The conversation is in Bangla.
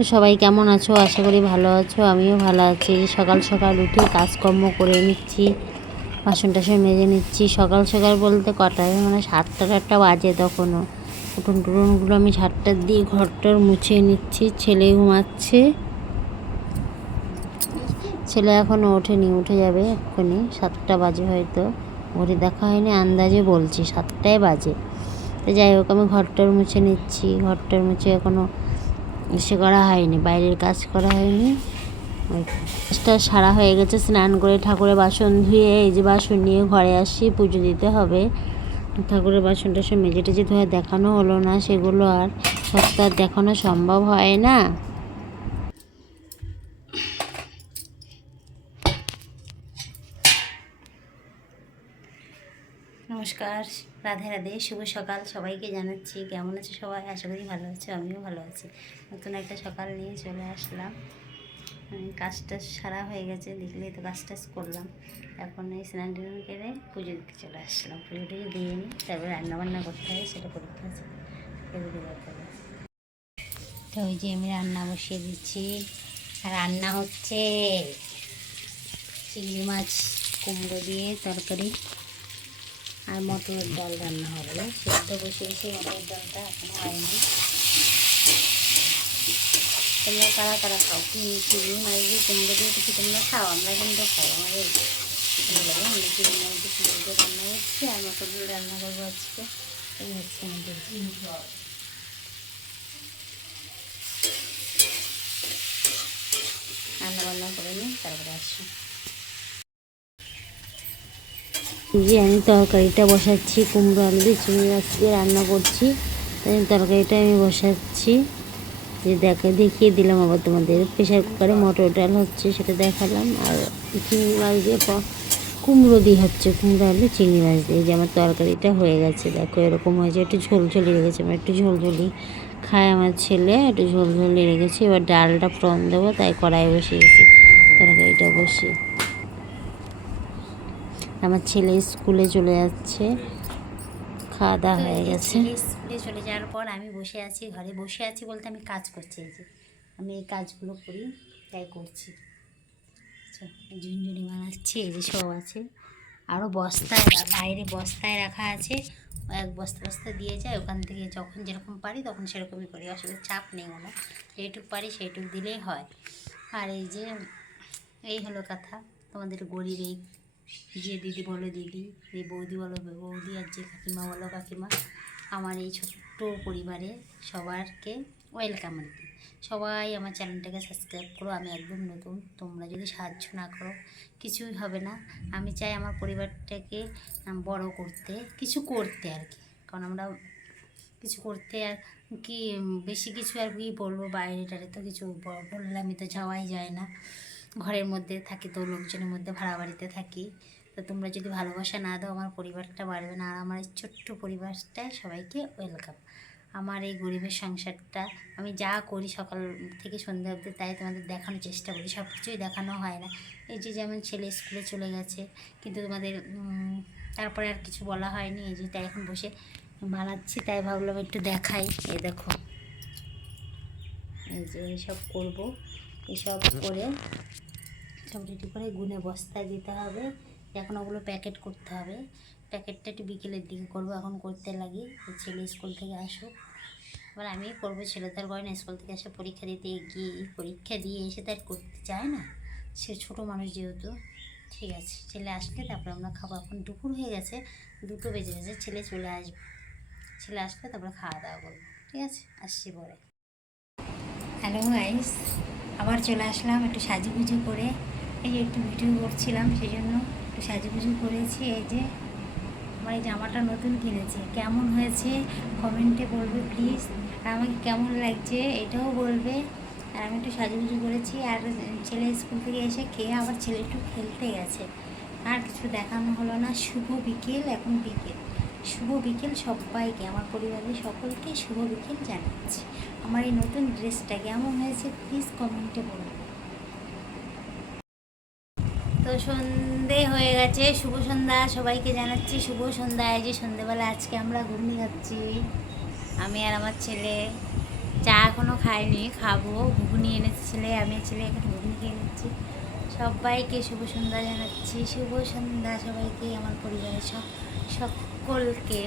তো সবাই কেমন আছো? আশা করি ভালো আছো। আমিও ভালো আছি। সকাল সকাল উঠে কাজকর্ম করে নিচ্ছি, বাসন টাসন মেজে নিচ্ছি। সকাল সকাল বলতে কটায়, মানে 7টা বাজে তখনও। উঠোন টুটনগুলো আমি ঝাড়টা দিয়ে ঘরটার মুছে নিচ্ছি। ছেলে ঘুমাচ্ছে, ছেলে এখনও ওঠেনি, উঠে যাবে এক্ষুনি। 7টা বাজে হয়তো, ঘড়ি দেখা হয়নি, আন্দাজে বলছি 7টায় বাজে। তো যাই হোক, আমি ঘরটার মুছে নিচ্ছি। ঘরটার মুছে এখনও এসে করা হয়নি, বাইরের কাজ করা হয়নি। কাজটা সারা হয়ে গেছে। স্নান করে ঠাকুরের বাসন ধুয়ে এই যে বাসন নিয়ে ঘরে আসি, পুজো দিতে হবে। ঠাকুরের বাসন টাসন মেজে টেজে ধোয়া দেখানো হলো না, সেগুলো আর সব তো আর দেখানো সম্ভব হয় না। নমস্কার, রাধে রাধে, শুভ সকাল সবাইকে জানাচ্ছি। কেমন আছে সবাই? আশা করি ভালো আছে, আমিও ভালো আছি। নতুন একটা সকাল নিয়ে চলে আসলাম। কাজটা সারা হয়ে গেছে, দেখলেই তো কাজ টাজ করলাম। এখন এই স্নান টান করে পুজো দিতে চলে আসলাম। পুজো টুজো দিয়ে নিই, তারপরে রান্নাবান্না করতে হবে, সেটা করতে আছে, এগুলো করতে হবে। তো ওই যে আমি রান্না বসিয়ে দিচ্ছি। রান্না হচ্ছে চিংড়ি মাছ কুমড়ো দিয়ে তরকারি আর মটরের ডাল রান্না হবে। সেদ্ধ বসিয়েছি, মটরের ডালটা এখনো হয়নি। তোমরা কারা কারা খাও? চিংড়ি মাছ দিয়ে কুমড়ো দিয়ে কিছু তোমরা খাও? আমরা কিন্তু খাই, আমাদের ভালো লাগে। আমরা চিংড়ি মাছ দিয়ে কুমড়ো দিয়ে রান্না করছি আর মটর দিয়ে রান্না করবো আজকে। এই হচ্ছে আমাদের রান্না বান্না করে নিই, তারপরে আসি। যে আমি তরকারিটা বসাচ্ছি, কুমড়ো আলু দিয়ে চিংড়ি মাছ দিয়ে রান্না করছি। তাই তরকারিটা আমি বসাচ্ছি। যে দেখিয়ে দিলাম আবার তোমাদের। প্রেশার কুকারে মটর ডাল হচ্ছে, সেটা দেখালাম। আর চিংড়ি মাছ দিয়ে কুমড়ো দিয়ে হচ্ছে, কুমড়ো আলু চিংড়ি মাছ দিয়ে। যে আমার তরকারিটা হয়ে গেছে, দেখো এরকম হয়েছে। একটু ঝোলঝলি রেখেছি, আমার একটু ঝোলঝলি খায় আমার ছেলে, একটু ঝোলঝলি রেখেছি। এবার ডালটা ফোড়ন দেবো, তাই কড়াই বসিয়েছি তরকারিটা বসিয়ে। আমার ছেলে স্কুলে চলে যাচ্ছে, খাওয়া দাওয়া হয়ে গেছে। স্কুলে চলে যাওয়ার পর আমি বসে আছি ঘরে। বসে আছি বলতে আমি কাজ করছি। এই যে আমি এই কাজগুলো করি, তাই করছি। ঝুনঝুনি বানাচ্ছি, এই যে সব আছে। আরও বস্তায়, বাইরে বস্তায় রাখা আছে। এক বস্তা বস্তা দিয়ে যায়, ওখান থেকে যখন যেরকম পারি তখন সেরকমই করি। আসলে চাপ নেই কোনো, যেটুক পারি সেইটুক দিলেই হয়। আর এই যে এই হলো কথা, তোমাদের গরিব এই যে দিদি বলো দিদি, এই বৌদি বলো বৌদি, আর যে কাকিমা বলো কাকিমা, আমার এই ছোট্ট পরিবারে সবারকে ওয়েলকাম আর কি। সবাই আমার চ্যানেলটাকে সাবস্ক্রাইব করো। আমি একদম নতুন, তোমরা যদি সাহায্য না করো কিছুই হবে না। আমি চাই আমার পরিবারটাকে বড় করতে, কিছু করতে আর কি। কারণ আমরা কিছু করতে আর কি, বেশি কিছু আর কি বলবো, বাইরে টারে তো কিছু বললে আমি তো যাওয়াই যায় না। ঘরের মধ্যে থাকি তো, লোকজনের মধ্যে, ভাড়া বাড়িতে থাকি। তো তোমরা যদি ভালোবাসা না দাও, আমার পরিবারটা বাড়বে না। আর আমার এই ছোট্ট পরিবারটায় সবাইকে ওয়েলকাম। আমার এই গরিবের সংসারটা আমি যা করি সকাল থেকে সন্ধ্যা অবধি, তাই তোমাদের দেখানোর চেষ্টা করি। সব কিছুই দেখানো হয় না। এই যে যেমন ছেলে স্কুলে চলে গেছে, কিন্তু তোমাদের তারপরে আর কিছু বলা হয়নি। এই যে তাই এখন বসে বানাচ্ছি, তাই ভাবলাম একটু দেখাই। এই দেখো, এই যে এইসব করবো, এইসব করে সব রেডি করে গুনে বস্তায় দিতে হবে। এখন ওগুলো প্যাকেট করতে হবে। প্যাকেটটা একটু বিকেলের দিকে করবো, এখন করতে লাগি। ছেলে স্কুল থেকে আসুক, এবার আমি করবো। ছেলে তার করে না, স্কুল থেকে এসে পরীক্ষা দিতে গিয়ে, পরীক্ষা দিয়ে এসে তার করতে চায় না, সে ছোটো মানুষ যেহেতু। ঠিক আছে, ছেলে আসলে তারপরে আমরা খাবো। এখন দুপুর হয়ে গেছে, 2টো বেজে গেছে। ছেলে চলে আসবে, ছেলে আসলে তারপরে খাওয়া দাওয়া করবো। ঠিক আছে, আসছি পরে। হ্যালো গাইস, আবার চলে আসলাম একটু সাজুগুজু করে। এই যে একটু ভিডিও করছিলাম, সেই জন্য একটু সাজুগুজু করেছি। এই যে আমার এই জামাটা নতুন কিনেছি, কেমন হয়েছে কমেন্টে বলবে প্লিজ। আর আমাকে কেমন লাগছে এটাও বলবে। আর আমি একটু সাজুগুজু করেছি। আর ছেলে স্কুল থেকে এসে খেয়ে আবার ছেলে একটু খেলতে গেছে। আর কিছু দেখানো হলো না। শুভ বিকেল, এখন বিকেল। শুভ বিকেল সবাইকে, আমার পরিবারের সকলকে শুভ বিকেল জানাচ্ছি। আমার এই নতুন ড্রেসটা কেমন হয়েছে প্লিজ কমেন্টে বলুন। তো সন্ধে হয়ে গেছে, শুভ সন্ধ্যা সবাইকে জানাচ্ছি, শুভ সন্ধ্যা। এই যে সন্ধ্যেবেলা আজকে আমরা ঘুগনি খাচ্ছি, আমি আর আমার ছেলে। চা এখনও খাইনি, খাবো। ঘুগনি এনেছে ছেলে, আমি ছেলে এখানে ঘুগনি খেয়ে নিচ্ছি। সবাইকে শুভ সন্ধ্যা জানাচ্ছি, শুভ সন্ধ্যা সবাইকে, আমার পরিবারের সকলকে।